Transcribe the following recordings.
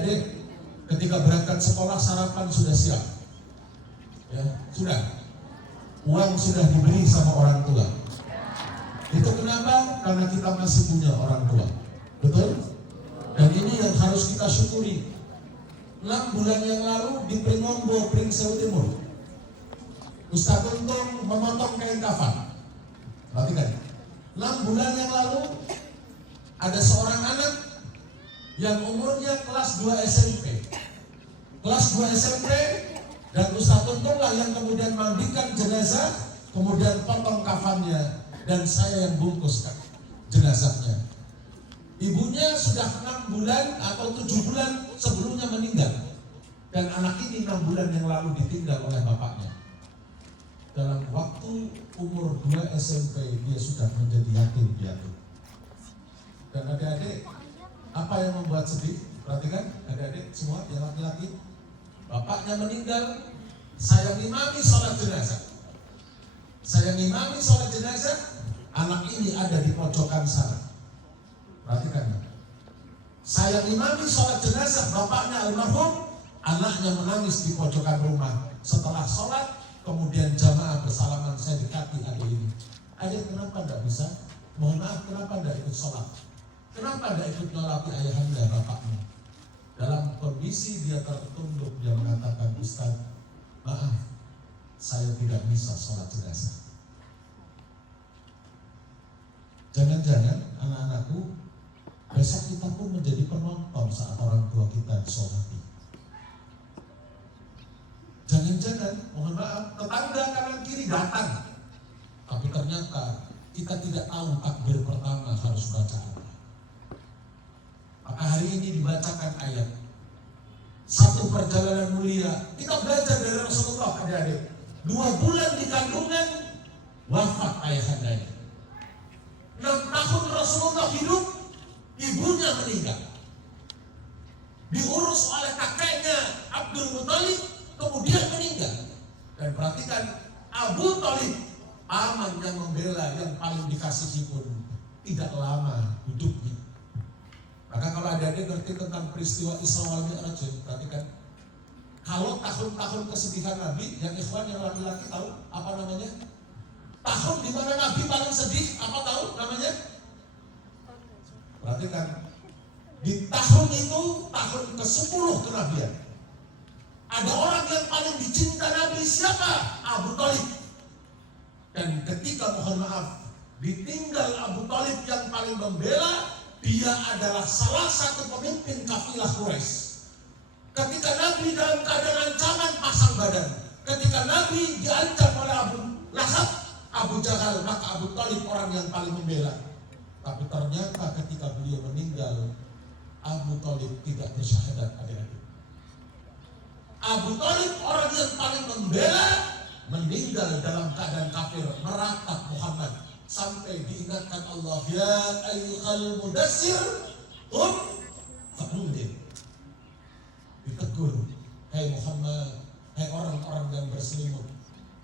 Adik, ketika berangkat sekolah sarapan sudah siap, ya sudah, uang sudah diberi sama orang tua. Itu kenapa? Karena kita masih punya orang tua, betul? Dan ini yang harus kita syukuri. 6 bulan yang lalu di Pringombo, Pringsewu Timur, Ustaz Untung memotong kain kafan. Perhatikan, 6 bulan yang lalu ada seorang anak yang umurnya kelas 2 SMP. Kelas 2 SMP, dan Ustaz Untung lah yang kemudian mandikan jenazah, kemudian potong kafannya, dan saya yang bungkuskan jenazahnya. Ibunya sudah 6 bulan atau 7 bulan sebelumnya meninggal. Dan anak ini 6 bulan yang lalu ditinggal oleh bapaknya. Dalam waktu umur 2 SMP dia sudah menjadi yatim piatu. Dan adik-adik, apa yang membuat sedih? Perhatikan adik-adik semua yang laki-laki. Bapaknya meninggal, saya ngimami sholat jenazah. Saya ngimami sholat jenazah, anak ini ada di pojokan sana. Perhatikan. Saya ngimami sholat jenazah, bapaknya almarhum, anaknya menangis di pojokan rumah. Setelah sholat, kemudian jamaah bersalaman, saya dekati adik ini. Adik, kenapa tidak bisa? Mohon maaf, kenapa tidak ikut sholat? Kenapa tidak ikut nyolati ayahanda bapakmu? Dalam kondisi dia tertunduk, dia mengatakan, Ustaz, maaf, saya tidak bisa sholat jenazah. Jangan-jangan anak-anakku, besok kita pun menjadi penonton saat orang tua kita disolati. Jangan-jangan, mohon maaf, tetangga kanan kiri datang, tapi ternyata kita tidak tahu takbir pertama harus baca apa. Maka hari ini dibacakan ayat satu perjalanan mulia. Kita belajar dari Rasulullah, adik-adik. 2 bulan di kandungan, wafat ayahandanya. 6 tahun Rasulullah hidup, ibunya meninggal. Diurus oleh kakeknya Abdul Muthalib, kemudian meninggal. Dan perhatikan, Abu Thalib, paman yang membela, yang paling dikasihi pun tidak lama hidupnya. Maka kalau adik-adik ngerti tentang peristiwa Isra wal Mi'raj, perhatikan. Kalau tahun-tahun kesedihan Nabi, yang ikhwan yang laki-laki tahu apa namanya? Tahun di mana Nabi paling sedih, apa tahu namanya? Perhatikan. Di tahun itu, tahun ke-10 kenabian. Ada orang yang paling dicinta Nabi, siapa? Abu Thalib. Dan ketika, mohon maaf, ditinggal Abu Thalib yang paling membela, dia adalah salah satu pemimpin kafilah Quraisy. Ketika Nabi dalam keadaan ancaman pasang badan, ketika Nabi diancam oleh Abu Lahab, Abu Jahal, maka Abu Thalib orang yang paling membela. Tapi ternyata ketika beliau meninggal, Abu Thalib tidak bersyahadat, adik-adik. Abu Thalib orang yang paling membela, meninggal dalam keadaan kafir, meratap Muhammad. Sampai diingatkan Allah, ya ayyuhal mudassir, fa'anzir. Ditegur, hai Muhammad, hai orang-orang yang berselimut,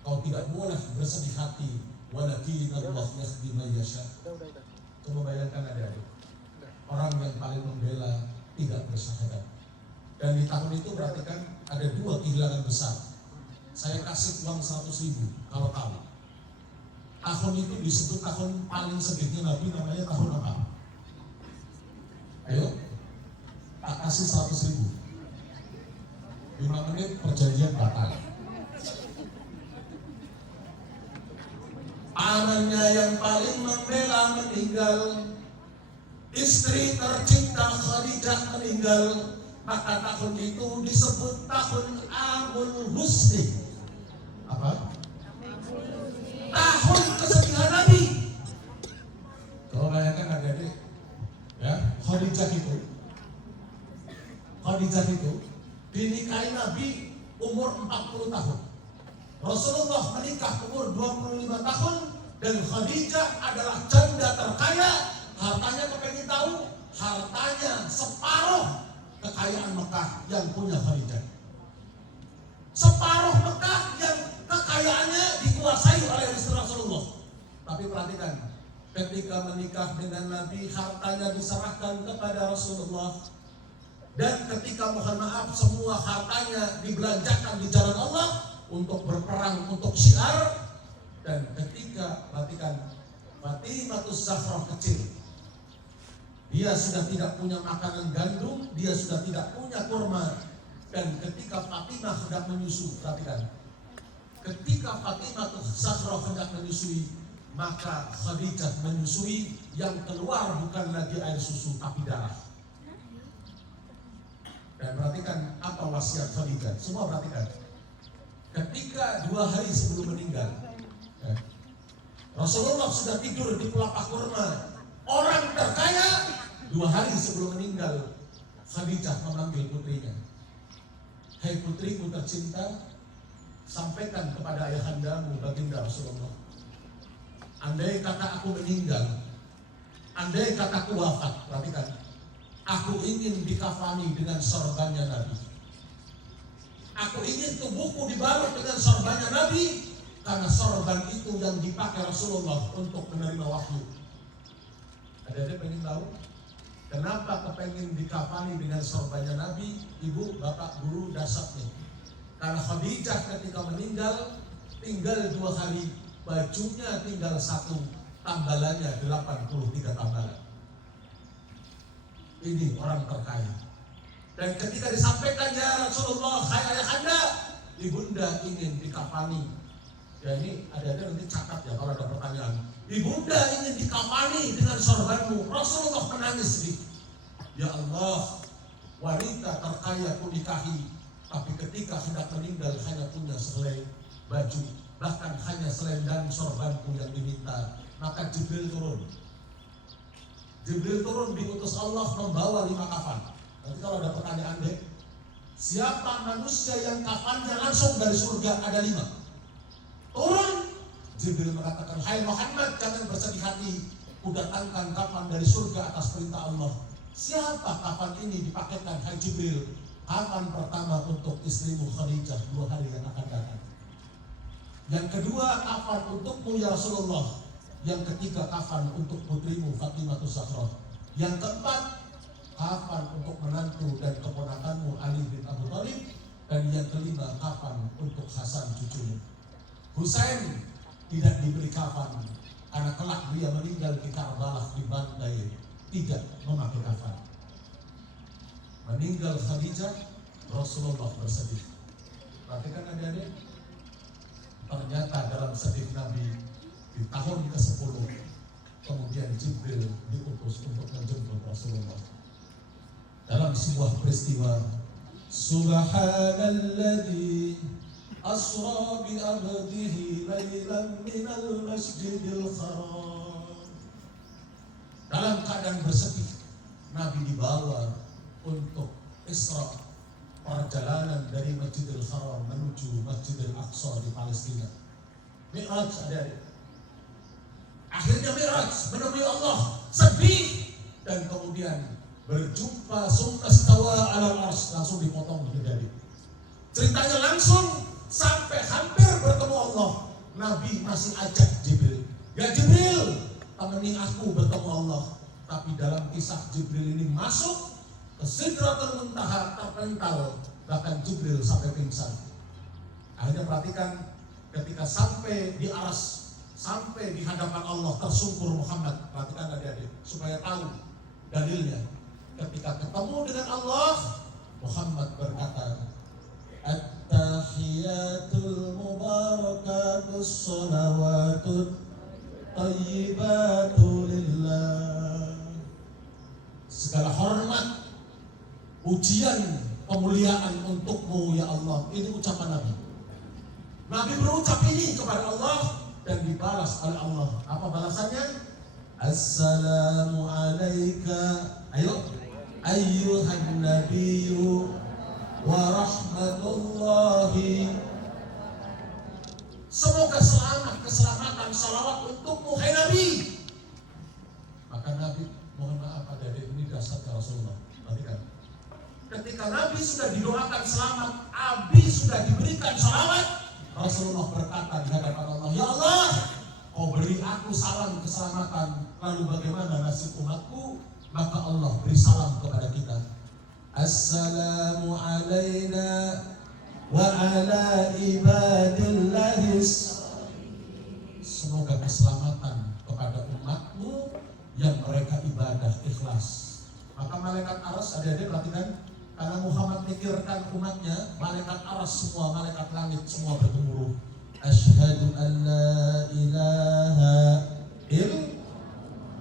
kau tidak boleh bersedih hati, walakin Allah yahdi man yasha. Coba bayangkan adik-adik, orang yang paling membela tidak bersyahadat. Dan di tahun itu perhatikan ada 2 kehilangan besar. Saya kasih uang 100.000 kalau tahu. Tahun itu disebut tahun paling sedihnya Nabi, namanya tahun apa? Ayo, tak kasih 100.000. 5 menit perjanjian batal. Anaknya yang paling membela meninggal, istri tercinta Khadijah meninggal. Maka tahun itu disebut tahun Amul Husni. Apa? Tahun kesedihan Nabi. Kalau bayangkan adik-adik, ya, Khadijah itu dinikahi Nabi umur 40 tahun. Rasulullah menikah umur 25 tahun, dan Khadijah adalah janda terkaya. Hartanya kepengen tahu, hartanya separuh kekayaan Mekah yang punya Khadijah. Separuh Mekah yang kekayaannya dikuasai oleh istri Rasulullah. Tapi perhatikan, ketika menikah dengan Nabi, hartanya diserahkan kepada Rasulullah. Dan ketika mohon maaf semua hartanya dibelanjakan di jalan Allah untuk berperang, untuk syiar. Dan ketika perhatikan Fatimatus Zahra kecil, dia sudah tidak punya makanan gandum, dia sudah tidak punya kurma. Dan ketika Fatimah hendak menyusui, perhatikan, ketika Fatimatus Zahra hendak menyusui, maka Khadijah menyusui, yang keluar bukan lagi air susu tapi darah. Dan perhatikan apa wasiat Khadijah. Semua perhatikan. Ketika 2 hari sebelum meninggal, Rasulullah sudah tidur di pelepah kurma. Orang terkaya 2 hari sebelum meninggal, Khadijah memanggil putrinya. Hai putriku tercinta, sampaikan kepada ayahandamu baginda Rasulullah. Andai kata aku meninggal, andai kata aku wafat, perhatikan, aku ingin dikafani dengan sorbannya Nabi. Aku ingin tubuhku dibalut dengan sorbannya Nabi, karena sorban itu yang dipakai Rasulullah untuk menerima wahyu. Ada pengen tahu kenapa kepengen dikafani dengan sorbannya Nabi? Ibu, bapak, guru, dasar nih. Karena Khadijah ketika meninggal tinggal 2 hari, bajunya tinggal 1, tambalannya 83 tambalan. Ini orang terkaya. Dan ketika disampaikan, ya Rasulullah, hai ayahanda, ibunda ingin dikafani. Ya ini ada nanti catat ya kalau ada pertanyaan. Ibunda ingin dikafani dengan sorbanmu. Rasulullah menangis sedih. Ya Allah, wanita terkaya ku nikahi, tapi ketika hendak meninggal hanya punya selai baju, bahkan hanya selendang sorbanku yang diminta. Maka Jibril turun. Jibril turun diutus Allah membawa 5 kafan. Nanti kalau ada pertanyaan deh, siapa manusia yang kafannya langsung dari surga? Ada 5. Turun, Jibril mengatakan, hai Muhammad, jangan bersedih hati, kudatangkan kafan dari surga atas perintah Allah. Siapa kafan ini dipakaikan? Hai Jibril, kafan pertama untuk istrimu Khadijah 2 hari yang akan datang. Yang kedua, kafan untukmu ya Rasulullah. Yang ketiga, kafan untuk putrimu Fatimatus Zahra. Yang keempat, kafan untuk menantu dan keponakanmu Ali bin Abi Thalib. Dan yang kelima, kafan untuk Hasan cucumu. Husain tidak diberi kafan karena kelak dia meninggal di Karbala di Bantai, tidak memakai kafan. Meninggal Khadijah, Rasulullah bersedih. Perhatikan adik-adik, ternyata dalam sedih Nabi di tahun ke-10 kemudian Jibril diutus untuk menjemput Rasulullah. Dalam sebuah peristiwa, Subhanalladzi asra bi abdihi lailan minal masjidil haram. Dalam keadaan bersedih, Nabi dibawa untuk Isra, perjalanan dari Masjidil Haram menuju Masjidil Aqsa di Palestina. Mi'raj adik-adik. Akhirnya Mi'raj menemui Allah, sedih, dan kemudian berjumpa summa stawa alal arsy, langsung dipotong adik-adik. Ceritanya langsung sampai hampir bertemu Allah. Nabi masih ajak Jibril, ya Jibril, temani aku bertemu Allah. Tapi dalam kisah Jibril ini masuk ke Sidratul Muntaha, terpental, bahkan Jibril sampai pingsan. Akhirnya perhatikan, ketika sampai di arsy, sampai di hadapan Allah, tersungkur Muhammad. Perhatikan adik-adik supaya tahu dalilnya. Ketika ketemu dengan Allah, Muhammad berkata, At-tahiyatul mubarakatus salawatut tayyibatu lillah. Segala hormat, pujian, kemuliaan untukmu ya Allah. Ini ucapan Nabi. Nabi berucap ini kepada Allah dan dibalas oleh Allah. Apa balasannya? Assalamu alaika, ayo, ayyuhan nabiyyu wa rahmatullahi. Semoga selamat, keselamatan, salawat untukmu hai Nabi. Maka Nabi, mohon maaf adik-adik, ini dasarnya Rasulullah. Perhatikan, ketika Nabi sudah didoakan selamat, Abi sudah diberikan salawat, Rasulullah berkata di hadapan Allah, ya Allah, kau beri aku salam keselamatan, lalu bagaimana nasib umatku? Maka Allah beri salam kepada kita. Assalamu alayna wa ala ibadillahis. Semoga keselamatan kepada umatmu yang mereka ibadah ikhlas. Maka malaikat aras, adik-adik perhatikan, karena Muhammad mikirkan umatnya, malaikat aras semua, malaikat langit semua bergemuruh. Asyhadu an la ilaha illallah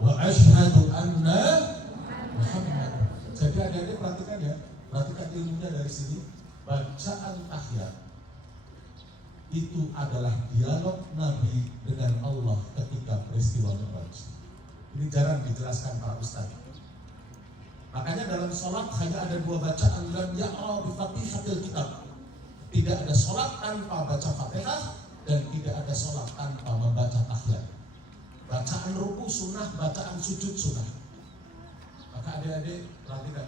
wa asyhadu anna Muhammad. Jadi adik-adik perhatikan ya, perhatikan ilmunya dari sini. Bacaan tahiyat itu adalah dialog Nabi dengan Allah ketika peristiwa Mi'raj. Ini jarang dijelaskan para ustaz. Makanya dalam sholat hanya ada dua bacaan, lam yaqra bi fatihatil kitab. Tidak ada sholat tanpa baca Fatihah dan tidak ada sholat tanpa membaca tahiyat. Bacaan ruku sunnah, bacaan sujud sunnah. Maka adik-adik perhatikan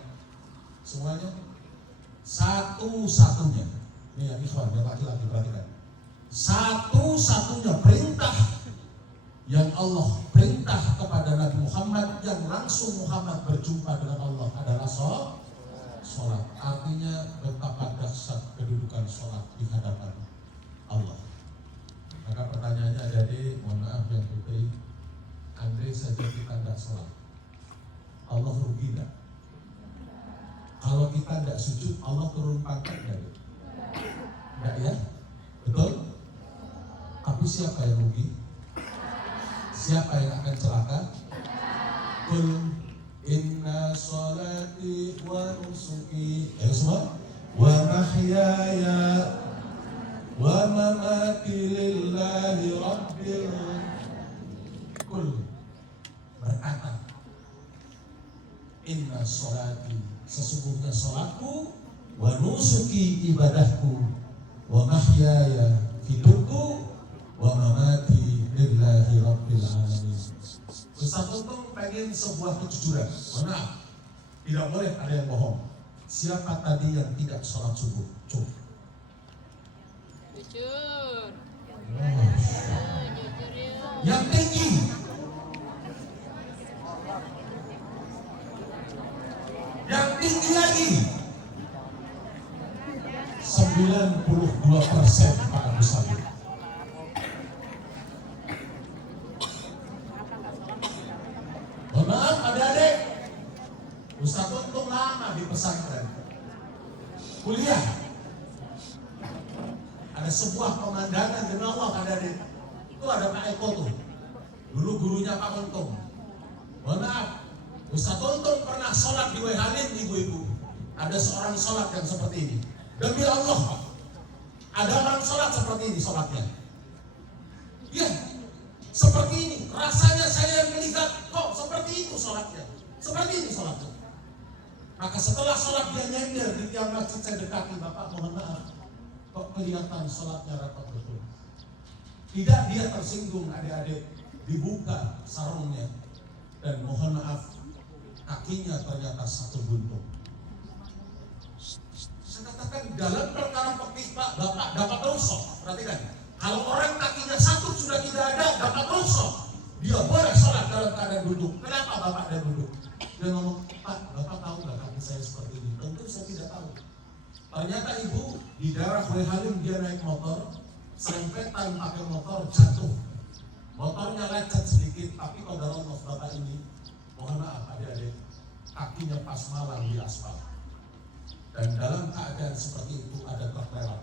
semuanya satu-satunya. Ini yang ikhwan, yang laki-laki perhatikan. Satu-satunya perintah yang Allah perintah kepada Nabi Muhammad, yang langsung Muhammad berjumpa dengan Allah adalah sholat. Artinya betapa dahsyat kedudukan sholat di hadapan Allah. Maka pertanyaannya jadi, mohon maaf yang putri, andai saja kita tidak sholat, Allah rugi tidak? Kalau kita tidak sujud, Allah turun pangkat tidak? Tidak ya? Betul? Tapi siapa yang rugi? Siapa yang akan celaka? Qul inna sholati wa nusuki, semua, wa mahyaya wa mamati lillahi rabbil. Qul, berkata, inna sholati, sesungguhnya sholatku, wa nusuki, ibadahku, wa mahyaya, hidupku, wa mamati lillahi rabbil alamin. Ustaz Untung pengen sebuah kejujuran. Maaf, tidak boleh ada yang bohong. Siapa tadi yang tidak sholat subuh? Coba. Jujur. Yang tinggi. Yang tinggi lagi. 92% Pak Abu Sabir. Maaf adik-adik, Ustaz Untung lama di pesantren kuliah. Ada sebuah pemandangan demi Allah adik-adik. Itu ada Pak Eko tuh, dulu gurunya Pak Untung. Maaf, Ustaz Untung pernah sholat di Wehalim, ibu-ibu. Ada seorang sholat yang seperti ini. Demi Allah, ada orang sholat seperti ini sholatnya. Iya, seperti ini. Rasanya saya melihat kok seperti itu sholatnya. Seperti ini sholatnya. Maka setelah sholat dia nyender di tiang masjid, saya dekati, Bapak mohon maaf, kok kelihatan sholatnya rapat betul. Tidak, dia tersinggung adik-adik. Dibuka sarungnya dan mohon maaf, kakinya ternyata satu buntung. Saya katakan dalam perkara fikih Pak, Bapak dapat rukhsah. Perhatikan, kalau orang kakinya satu sudah tidak ada, dapat rukhsah. Dia boleh sholat dalam keadaan duduk. Kenapa Bapak dia duduk? Dia ngomong, Pak, Bapak tahu nggak kaki saya seperti ini? Tentu saya tidak tahu. Ternyata ibu di daerah Wehalim dia naik motor, serempetan pakai motor jatuh. Motornya lecet sedikit, tapi qadarullah Bapak ini, mohon maaf adik-adik, kakinya pas malam di aspal. Dan dalam keadaan seperti itu ada terlelap.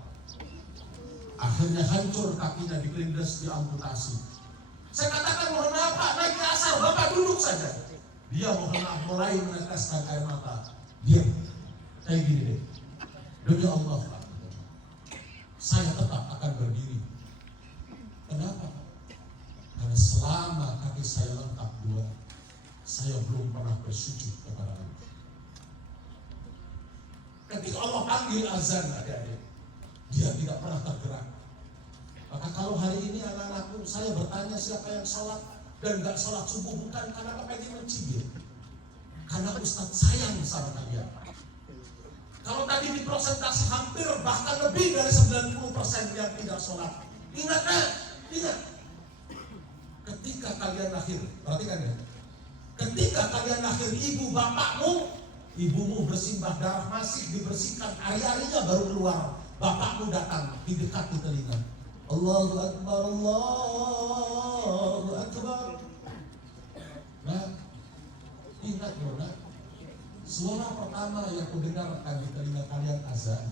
Akhirnya hancur kakinya, digelindes, diamputasi. Saya katakan mohon maaf Pak, naik ke asal, Bapak duduk saja. Dia mohon maaf mulai meneteskan air mata. Diam, kayak gini deh. Demi Allah Pak, saya tetap akan berdiri. Kenapa? Karena selama kaki saya lengkap dua, saya belum pernah bersujud kepada Allah. Ketika Allah panggil azan adik-adik, dia tidak pernah tergerak. Maka kalau hari ini anak-anakku, saya bertanya siapa yang sholat dan gak sholat subuh, bukan karena pengen mencibir, karena Ustadz sayang sama kalian. Kalau tadi di persentase hampir bahkan lebih dari 90% yang tidak sholat. Ingat, ingat. Ketika kalian lahir, perhatikan ya. Ketika kalian lahir, ibu bapakmu Ibumu bersimbah darah masih dibersihkan, hari-harinya baru keluar. Bapakmu datang, didekati telinga. Allahu Akbar, Allahu Akbar. Nah, ingat loh nak, suara pertama yang kudengarkan di telinga kalian azan.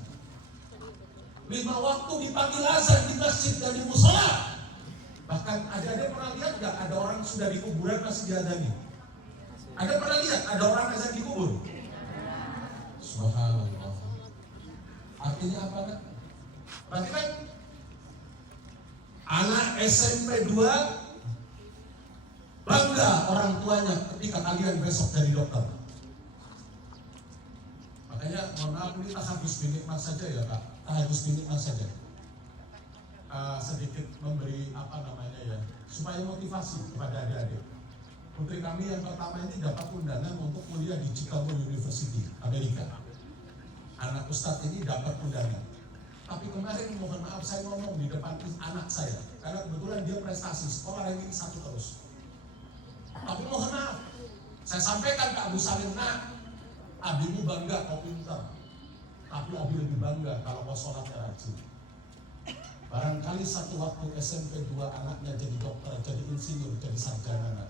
5 waktu dipanggil azan di masjid dan di musola. Bahkan ada pernah lihat nggak ada orang sudah di kuburan masih diazani? Ada pernah lihat ada orang azan di kubur? Subhanallah. Artinya apa nak? Berarti kan anak SMP 2 bangga orang tuanya ketika kalian besok jadi dokter. Makanya mohon maaf ini tahadus binikmat saja ya Kak. Tahadus binikmat saja. Sedikit memberi supaya motivasi kepada adik-adik. Putri kami yang pertama ini dapat undangan untuk kuliah di Chicago University, Amerika. Anak Ustadz ini dapat undangan. Tapi kemarin mohon maaf saya ngomong di depan anak saya, karena kebetulan dia prestasi sekolah ranking 1 terus. Tapi mohon maaf, saya sampaikan ke Abu Salim, nak, abimu bangga kau pintar, tapi abi lebih bangga kalau kau sholatnya rajin. Barangkali satu waktu SMP 2 anaknya jadi dokter, jadi insinyur, jadi sarjana.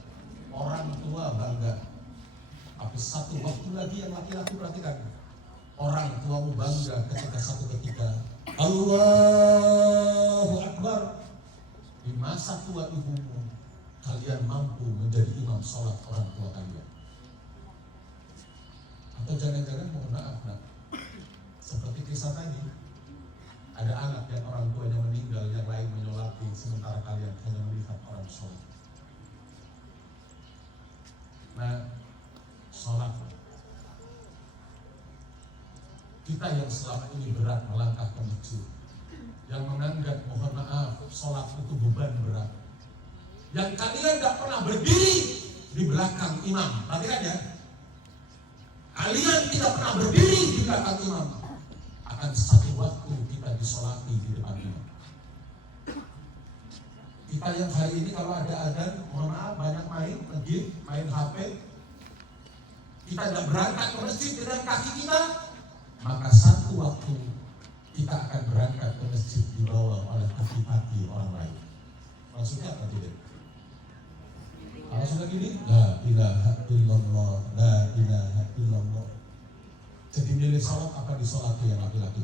Orang tua bangga. Tapi satu waktu lagi yang laki-laki perhatikan, orang tuamu bangga ketika satu ketika Allahu Akbar, di masa tua ibumu kalian mampu menjadi imam sholat orang tua kalian. Atau jangan-jangan mohon maaf nak, seperti kisah tadi, ada anak yang orang tuanya meninggal, yang lain menyolati, sementara kalian hanya melihat orang sholat. Nah, sholat kita yang selama ini berat melangkah ke masjid, yang menganggap mohon maaf sholat itu beban berat, yang kalian gak pernah berdiri di belakang imam. Perhatikan ya, kalian tidak pernah berdiri di belakang imam, akan satu waktu kita disolati di depan imam. Kita yang hari ini kalau ada adzan, mohon maaf banyak main game, main HP, kita tidak berangkat ke masjid dengan kaki kita, maka satu waktu kita akan berangkat ke masjid dibawa oleh kaki-kaki orang lain. Maksudnya apa tidak? Kalau sudah gini, la ilaha illallah, la ilaha illallah. Jadi milih sholat apa disolati yang laki-laki?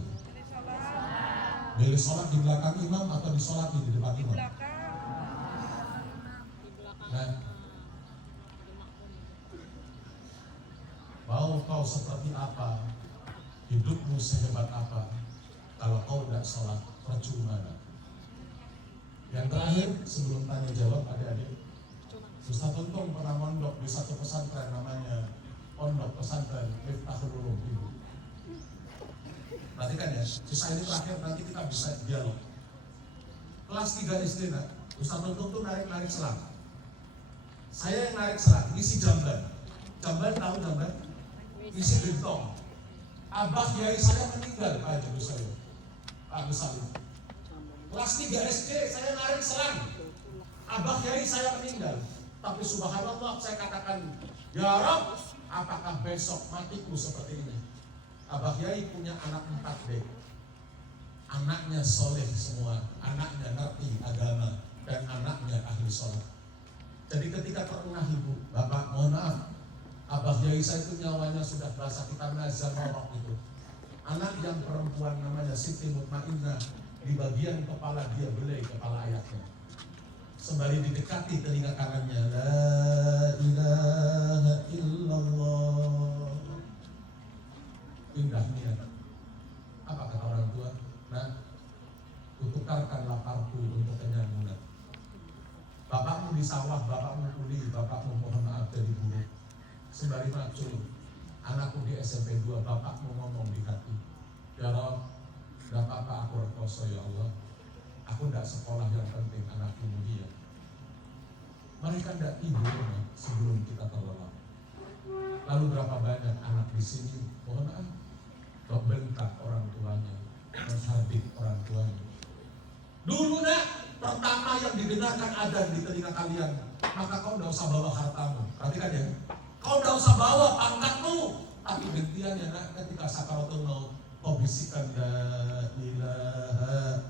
Milih sholat di belakang imam atau disolati di depan imam? Nah, mau kau seperti apa, hidupmu sehebat apa, kalau kau tidak sholat, percuma. Yang terakhir sebelum tanya jawab adik-adik, Ustaz Untung pernah mondok di satu pesantren namanya Pondok Pesantren Miftahul Ulum. Perhatikan ya, kisah ini terakhir, nanti kita bisa dialog. Kelas 3 SD, nah, Ustaz Untung tuh narik-narik selang. Saya yang narik selang, isi jamban. Jamban tahu jamban? Isi gentong. Abah yai saya meninggal, Pak Haji saya, Pak Salim. Kelas 3 SD saya narik selang. Abah yai saya meninggal. Tapi subhanallah saya katakan, ya Rabb, apakah besok matiku seperti ini? Abah yai punya anak 4 anaknya soleh semua, anaknya ngerti agama, dan anaknya ahli sholat. Jadi ketika terengah ibu, bapak mohon maaf, Abah yai saya itu nyawanya sudah basah, kita nazar norok itu. Anak yang perempuan namanya Siti Mutmainnah, di bagian kepala dia belai kepala ayahnya. Sembari didekati telinga kanannya, la ilaha illallah. Indah niat. Apa kata orang tua? Nah, kutukarkan laparku untuk kenyangmu. Bapakmu di sawah, bapakmu kuli, bapakmu mohon maaf jadi buruh. Sembari macul, anakku di SMP 2, bapakmu ngomong di hati, ya Rob, gak apa-apa aku rekoso ya Allah. Aku tidak sekolah, yang penting anakku mulia. Mereka tidak tidur sebelum kita terlelap. Lalu berapa banyak anak di sini, mohon maaf, membentak orang tuanya, menghardik orang tuanya. Dulu nak, pertama yang didengarkan adzan di telinga kalian, maka kau tidak usah bawa hartamu. Perhatikan ya, kau tidak usah bawa pangkatmu, Tapi gantiannya nak ketika sakaratul maut kau bisikan la ilaha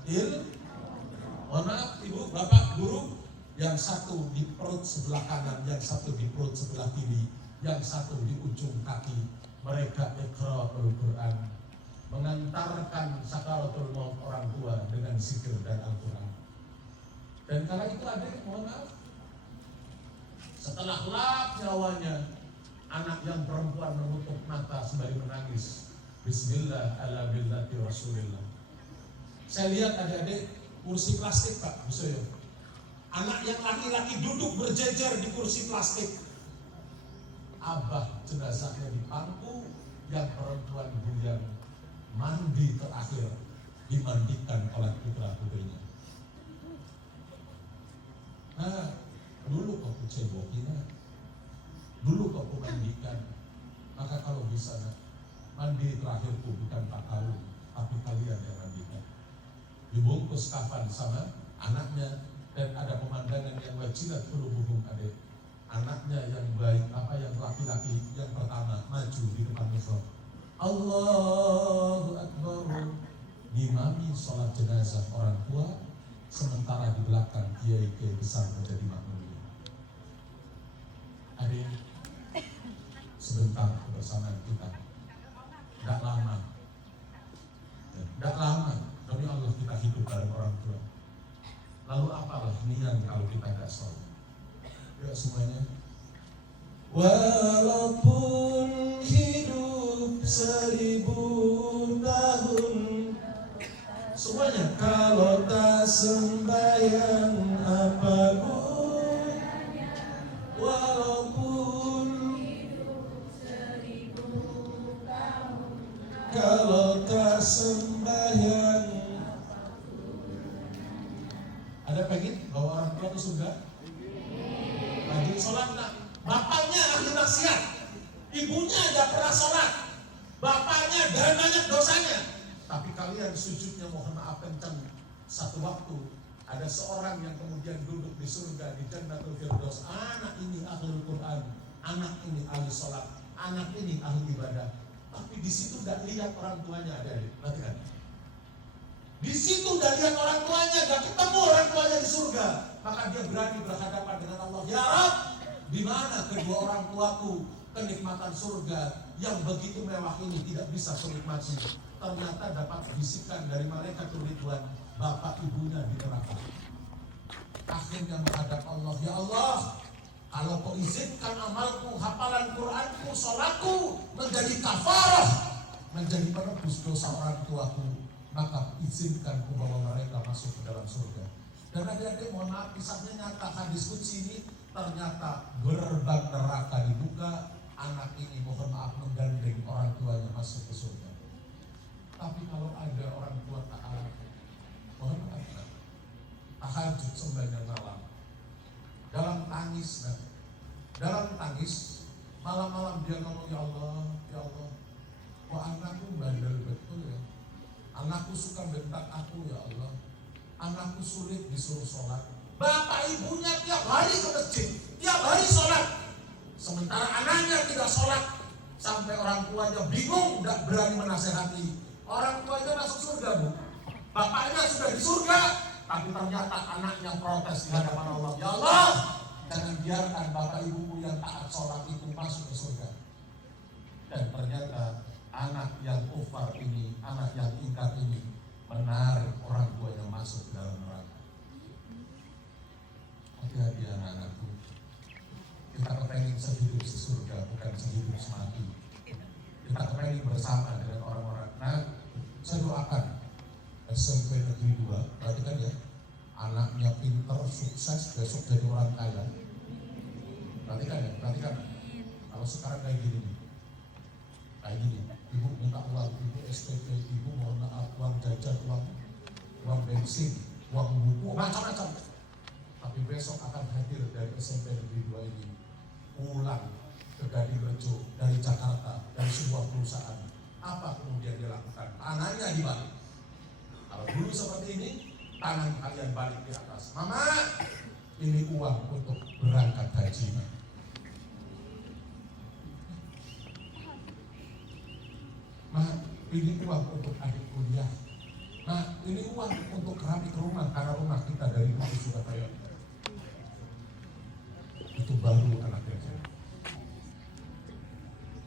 mohon maaf ibu, bapak, guru, yang satu di perut sebelah kanan, yang satu di perut sebelah kiri, yang satu di ujung kaki. Mereka iqra'ul Quran, mengantarkan sakaratul maut orang tua dengan zikir dan Al-Quran. Dan kala itu ada, mohon maaf, setelah lap nyawanya, anak yang perempuan menutup mata sembari menangis. Bismillah ala billati Rasulillah. Saya lihat adik-adik kursi plastik Pak Busoyo. Anak yang laki-laki duduk berjejer di kursi plastik. Abah jenazahnya di pangku, yang perempuan buyang mandi terakhir dimandikan oleh putra-putrinya. Nah, dulu kau kucebokin, dulu kau kumandikan. Maka kalau bisa mandi terakhirku bukan Pak Kau, tapi kalian yang mandikan. Dibungkus kafan sama anaknya, dan ada pemandangan yang wajilat qulubuhum adik. Anaknya yang baik, yang laki-laki yang pertama maju di depan mihrab. Allahu Akbar, ngimami sholat jenazah orang tua, sementara di belakang kiai-kiai besar menjadi makmum. Adik, sebentar kebersamaan kita. Tidak lama, demi Allah kita hidup bareng orang tua. Lalu apalah niat kalau kita tidak sholat? Ya semuanya. Walaupun hidup 1000 tahun, semuanya. Kalau tak sembahyang apa gunanya? Walaupun kalau tak sembahyang. Ada pengen bawa orang tua ke surga? Rajin sholat nak. Bapaknya ahli maksiat, ibunya tidak pernah sholat, bapaknya dan banyak dosanya. Tapi kalian sujudnya mohon maaf kencang. Satu waktu ada seorang yang kemudian duduk di surga di Jannatul Firdaus. Anak ini ahli Quran, anak ini ahli sholat, anak ini ahli ibadah. Tapi di situ tidak lihat orang tuanya, ada, perhatikan. Di situ tidak lihat orang tuanya, tidak ketemu orang tuanya di surga. Maka dia berani berhadapan dengan Allah. Ya Rabb, di mana kedua orang tuaku? Kenikmatan surga yang begitu mewah ini tidak bisa kunikmati. Ternyata dapat bisikan dari malaikat Ridwan, bapak ibunya di neraka. Akhirnya menghadap Allah. Ya Allah, kalau kau izinkan amalku, hafalan Quranku, sholatku menjadi kafarah, menjadi penebus dosa orang tuaku, maka izinkan ku bawa mereka masuk ke dalam surga. Dan adik-adik mohon maaf, kisahnya nyata. Hadis qudsi ini ternyata gerbang neraka dibuka, anak ini mohon maaf menggandeng orang tuanya masuk ke surga. Tapi kalau ada orang tua taat, mohon maaf, tahajud sembahyang malam, dalam tangis, malam-malam dia ngomong, ya Allah, kok anakku bandel betul ya, anakku suka bentak aku ya Allah, anakku sulit disuruh sholat. Bapak ibunya tiap hari ke masjid, tiap hari sholat, sementara anaknya tidak sholat. Sampai orang tuanya bingung, tidak berani menasehati. Orang tuanya masuk surga, Bu, bapaknya sudah di surga, tapi ternyata anaknya protes di hadapan Allah. Ya Allah, jangan biarkan bapak ibumu yang taat sholat itu masuk ke surga. Dan ternyata anak yang kufar ini, anak yang ingkar ini, menarik orang tua yang masuk ke dalam neraka. Hati-hati anak-anakku. Kita kepengen sehidup sesurga, bukan sehidup semati. Kita kepengen bersama dengan orang-orang. Nah, saya doakan SMP Negeri 2, perhatikan ya, anaknya pinter, sukses, besok jadi orang kaya. Perhatikan. Kalau sekarang kayak gini, ibu minta uang, ibu SPP, ibu mohon maaf, uang jajan, uang bensin, uang buku, macam-macam. Tapi besok akan hadir dari SMP Negeri 2 ini, pulang ke Gadingrejo dari Jakarta, dari sebuah perusahaan. Apa kemudian dia lakukan? Tangannya dibalik. Kalau dulu seperti ini, tangan kalian balik di atas. Mama, ini uang untuk berangkat haji. ini uang untuk adik kuliah. Nah, ini uang untuk keramik rumah, karena rumah kita dari dulu sudah kayak